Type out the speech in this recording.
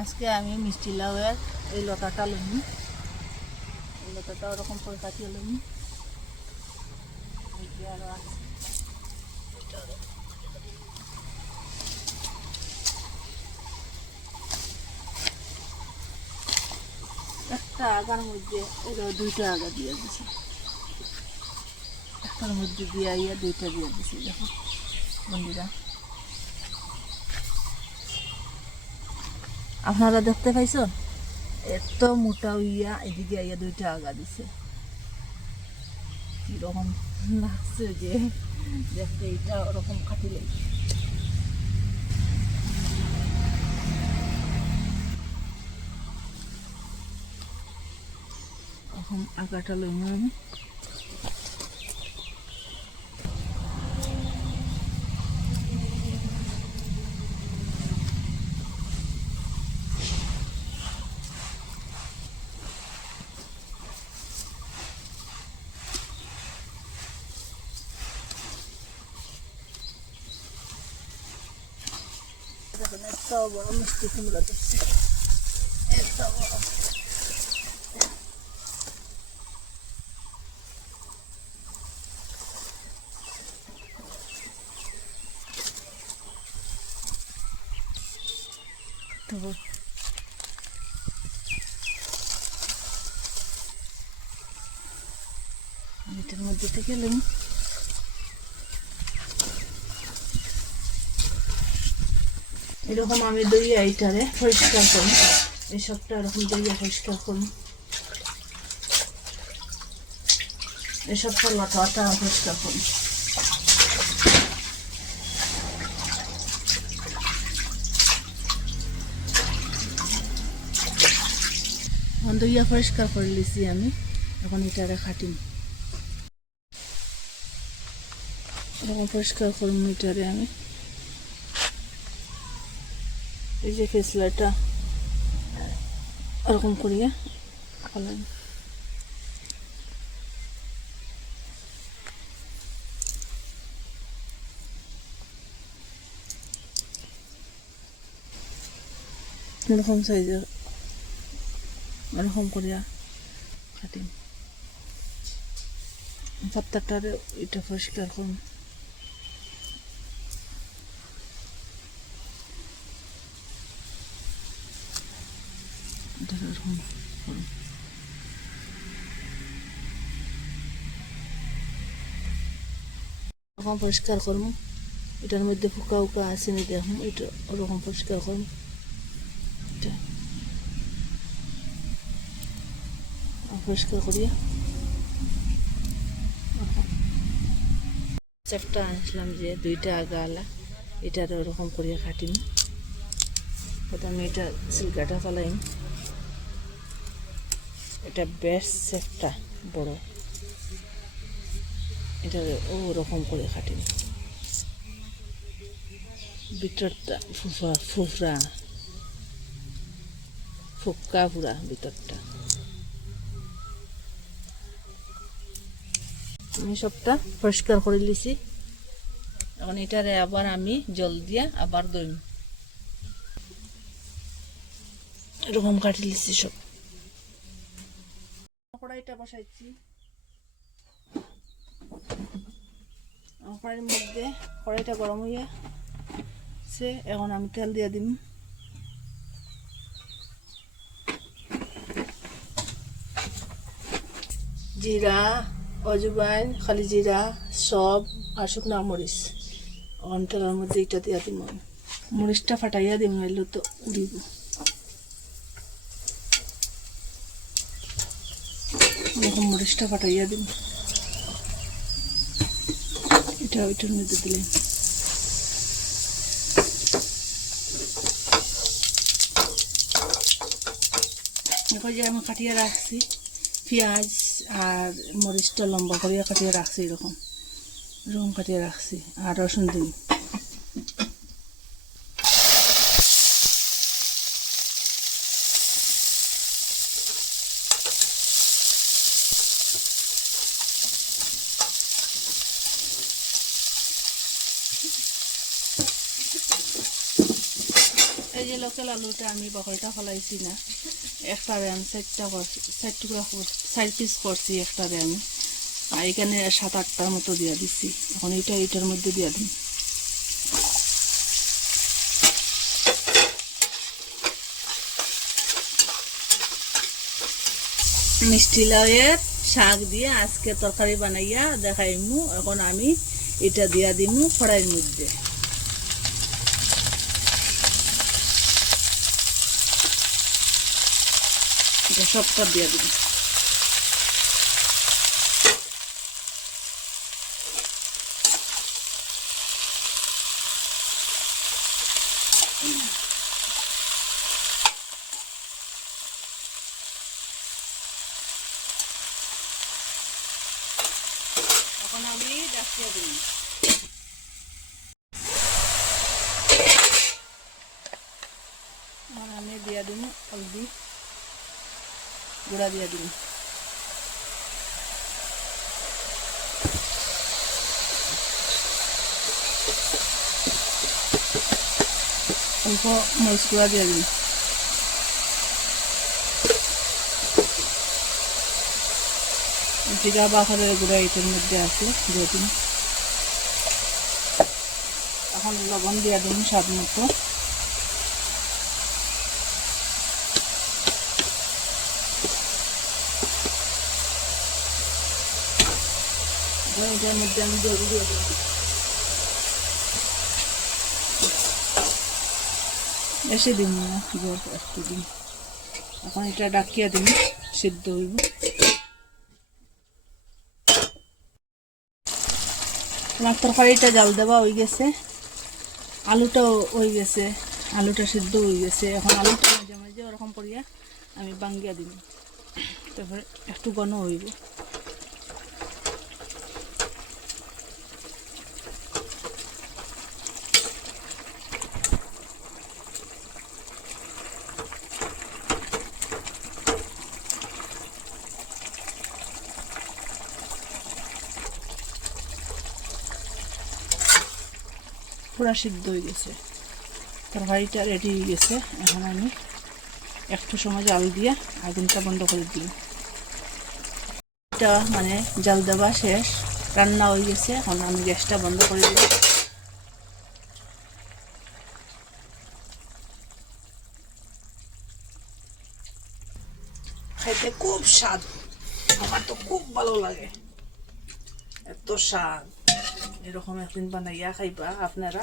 আজকে আমি মিষ্টি লাউয়ের এই লতাটা লুমি এই লতাটা ওরকম করে কাটিয়ে লুমি। একটা আগার মধ্যে ওরা দুইটা আগা দিয়ে দিছে। একটার মধ্যে দিয়ে আইয়া দুইটা দিয়ে দিছে, দেখো। বন্ধুরা আপনারা দেখতে পাইছো এত মোটা হইয়া এদিকে আইয়া দুইটা আগা দিছে। কীরকম লাগছে যে, দেখতে এটা ওরকম কাটিলে এখন আগাটা লইম আমি দেখুন এত বড় মিষ্টি কুমড়া ধরছে এত বড় এত বড় এটার মধ্যে থেকে গেলাম এরকম আমি দইয়া এইটারে পরিষ্কার করি এসবটা এরকম দইয়া পরিষ্কার করি এই সব লাটা আটা পরিষ্কার করি দইয়া পরিষ্কার করে লিছি আমি। এখন এটারে খাটিম। এরকম পরিষ্কার করুন এটারে আমি। এই যে ফেসলাটা ওরকম করিয়া ফেলাম এরকম সাইজের এরকম করিয়া কাটিম পাত্তাটারে এটা পরিষ্কার করুন। এটা এরকম করুন ওরকম পরিষ্কার করুন এটার মধ্যে ফুকা উকা আছে নি দেখুন, এটা ওরকম পরিষ্কার করুন এটা। পরিষ্কার করিয়া। চেপটা আনছিলাম যে, দুইটা আগালা এটার ওরকম করিয়া কাটিম। প্রথমে এটা সিলকাটা ফেলাইম। এটা বেশ সেফটা বড়। এটা ওরকম করে কাটিম ভিতরটা ফুফা, ফুফরা। ফুক্কা ফুরা ভিতরটা। আমি সবটা পরিষ্কার করে লিছি এখন এটারে আবার আমি জল দিয়া আবার দইম। এরকম কাটি লিছি সব। বসাইছি। কড়াইয়ের মধ্যে কড়াইটা গরম এখন আমি তেল দিয়ে দিম। জিরা, অজুবাইন, খালি জিরা, সব আর শুকনা মরিচ। এখন তেলের মধ্যে এটা দিয়া দিম মরিচটা ফাটাইয়া দিম, নাইলে তো উড়িব। এরকম মরিচটা ফাটাইয়া দিম এটা ওইটার মধ্যে দিলেন। দেখো যে আমি কাটিয়ে রাখছি, পেঁয়াজ আর মরিচটা লম্বা করিয়া কাটিয়ে রাখছি এরকম। এরকম কাটিয়ে রাখছি, আর রসুন দিন এই এই যে লোকাল আলুটা আমি বকলটা ফলাইছি না একটারে আমি চারটা করছি চার টুকরা চার পিস করছি একটারে আমি আর এখানে সাত আটটার মতো দিয়া দিছি। এখন এটা এটার মধ্যে দিয়া দিন মিষ্টি লাউয়ের শাক দিয়ে আজকে তরকারি বানাইয়া দেখাইমু। এখন আমি এটা দিয়া দিমু কড়াইয়ের মধ্যে। এটা সবটা দিয়ে দিবি। এখন আমি ডাকিয়ে আমি দিয়া দিম হলদি। গুঁড়া দিয়া দিম অল্প মরিচ গুঁড়া দিয়া দিম জিরা বাখারের গুঁড়া এটার মধ্যে আছে, দিয়ে দিন। এখন লবণ দিয়া দিন স্বাদ মতো। এখন এটার জল দিন না একটু দিন এখন এটা ডাকিয়া দিন সিদ্ধ হইব তরকারিটা জাল দেওয়া হয়ে গেছে আলুটাও হয়ে গেছে আলুটা সিদ্ধ হয়ে গেছে এখন আলুটা মাঝে মাঝে ওরকম করিয়া আমি বাঙ্গিয়া দিন তারপরে একটু ঘন হইব পুরা সিদ্ধ হয়ে গেছে। তরকারিটা রেডি হয়ে গেছে। এখন আমি একটু সময় জাল দিয়ে আগুনটা বন্ধ করে দিই। এটা মানে জাল দেওয়া শেষ, রান্না হয়ে গেছে। এখন আমি গ্যাসটা বন্ধ করে দিই। খাইতে খুব স্বাদ। আমার তো খুব ভালো লাগে। এত স্বাদ। এরকম একদিন বানাইয়া খাইবা আপনারা?